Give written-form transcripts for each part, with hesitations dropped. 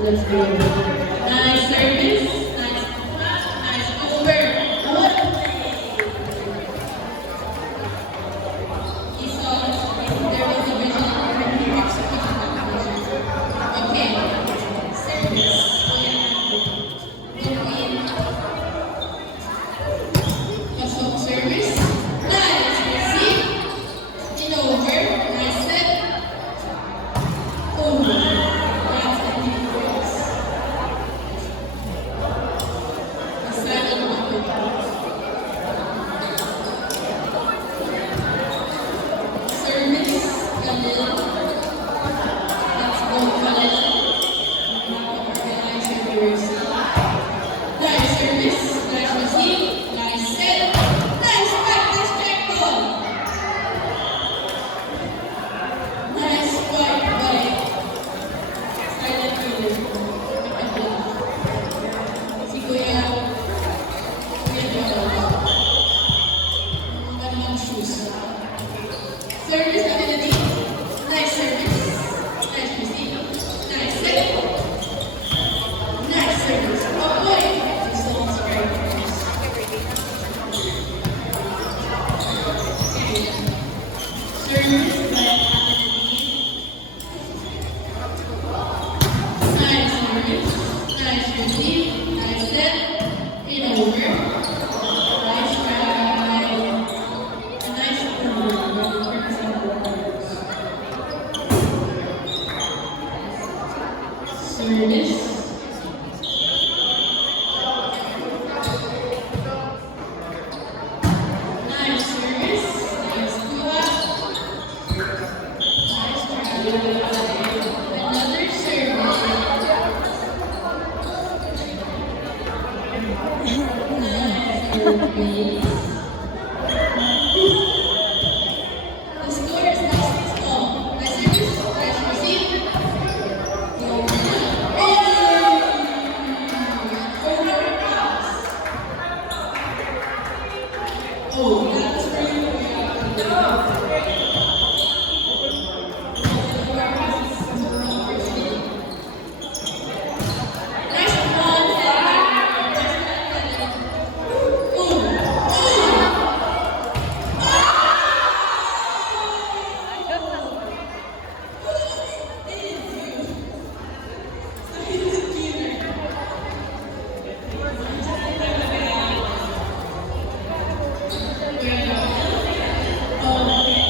Let's go. Nice service. Nice pass. Nice over. What a play. He saw there was a vision and he executed that vision. Okay. Service. Between. Pasok service. Nice. See? In over. Nice set. Over. Service ability. Nice service. Nice receive. Nice set. Nice service. Oh boy. This one's very nice. Okay. Service by ability. Nice service. Nice receive. Nice set. In over. Nice try. A nice over. Service. Nice service. Nice pull-up. Nice try. Another service. Nice service. The score is nice 6-all. Nice service. Nice receive. Oh, that's where you Nice one. Oh,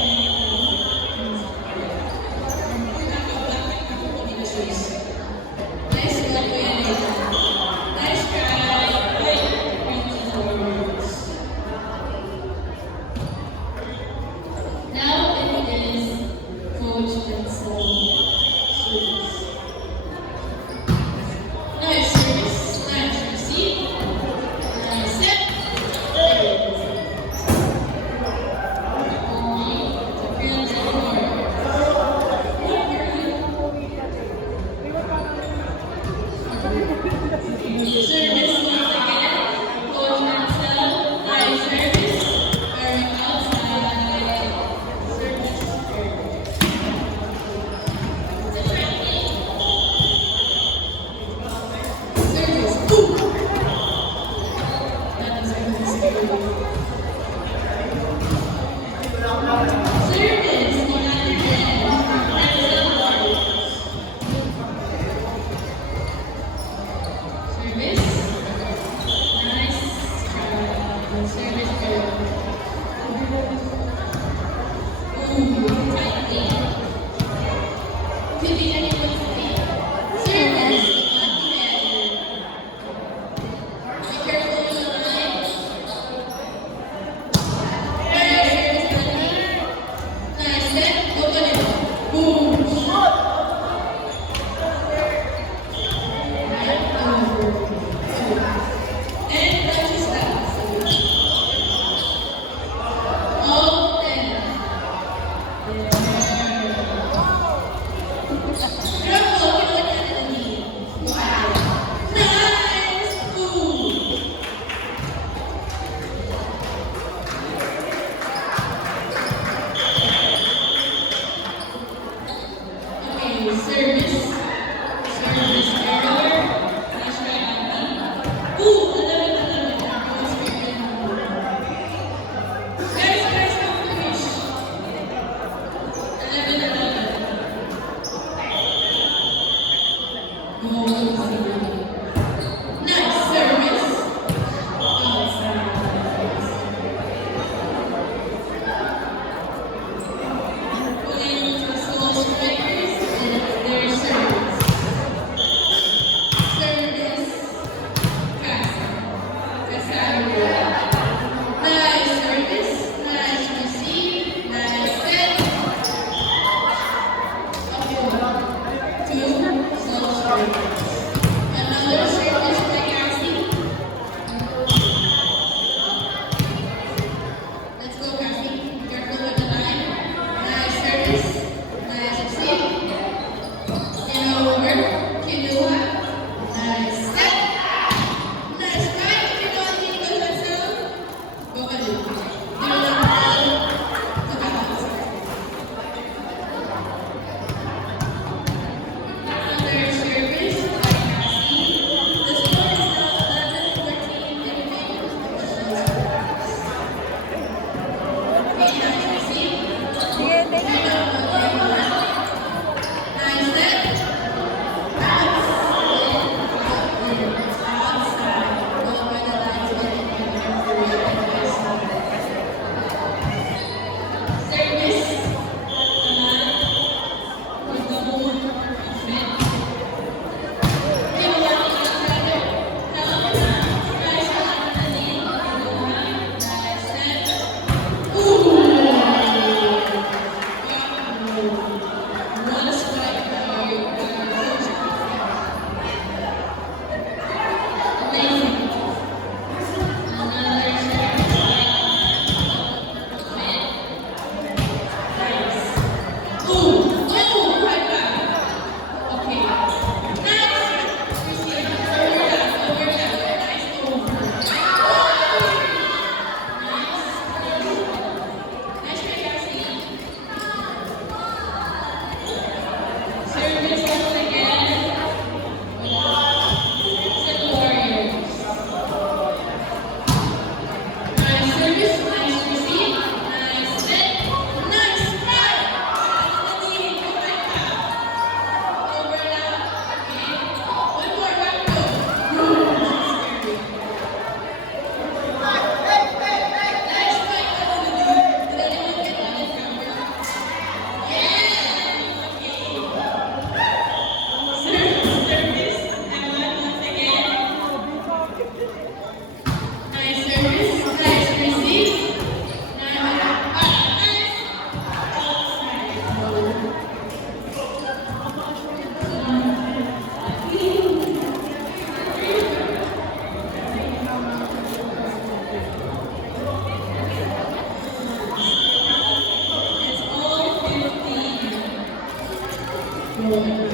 Nice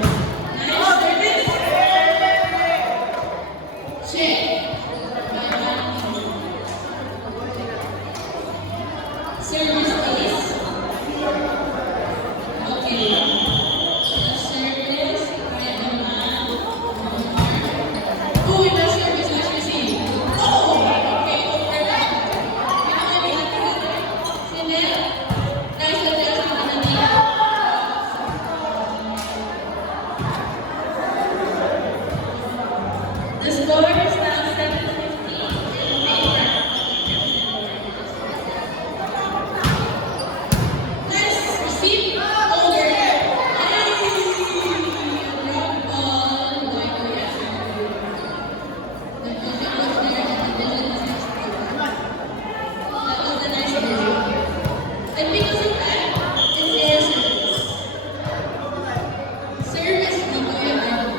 service. Check. Service, please. Okay. Service. Kaya naman. Uy, na service na siya si. Oh! Okay, over that. Sinel. Nice adjustment na niya. The score is now 7-15 in favor. Nice receive over. Drop ball. Like the yesterday. The coaching was there and the vision is that was the nice video. And because of that, it's their service. Service ni Kuya Mark.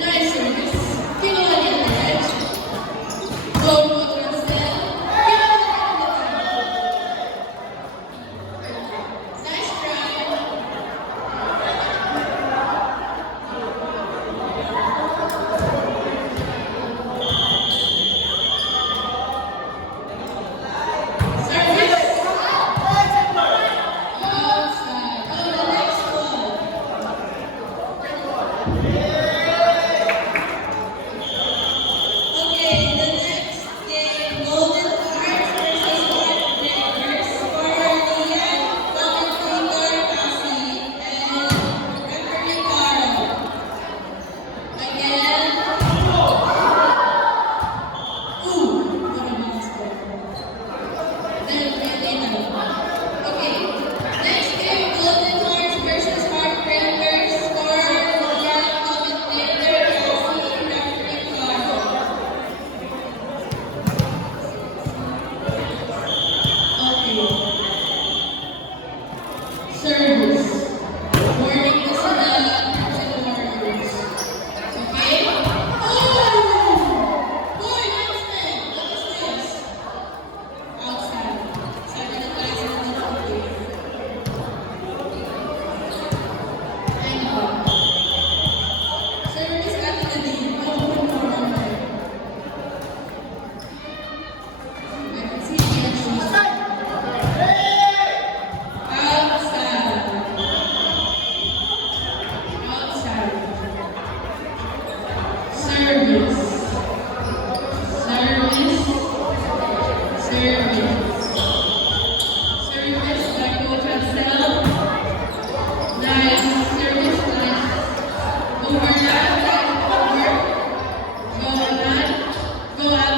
Nice service. Kinuha niya ang edge. Go to Trusel. Kinuha niya ang nice try. Service. Outside. Oh, the next one. Okay, the next game, Golden Hearts versus White Raiders. Scorer Lian, commentator Cassie, and referee Carl. Again. Ooh, what a nice score. Then really no. Okay, next game, Golden Hearts versus Heart Raiders. Scorer Lian, commentator Cassie, referee Carl. Okay. Service. Warning to sila Crimson Warriors. Okay? Oh! Boy, nice man! What is this? Outside. Sabi na tayo sa mga okay. I know. Service atin na din. Oh, no. I can see the entries. Outside. Outside. Service. Service. Service. Service by Coach Ansel. Nice. Service, nice. Overlap, over. Go on. Go out.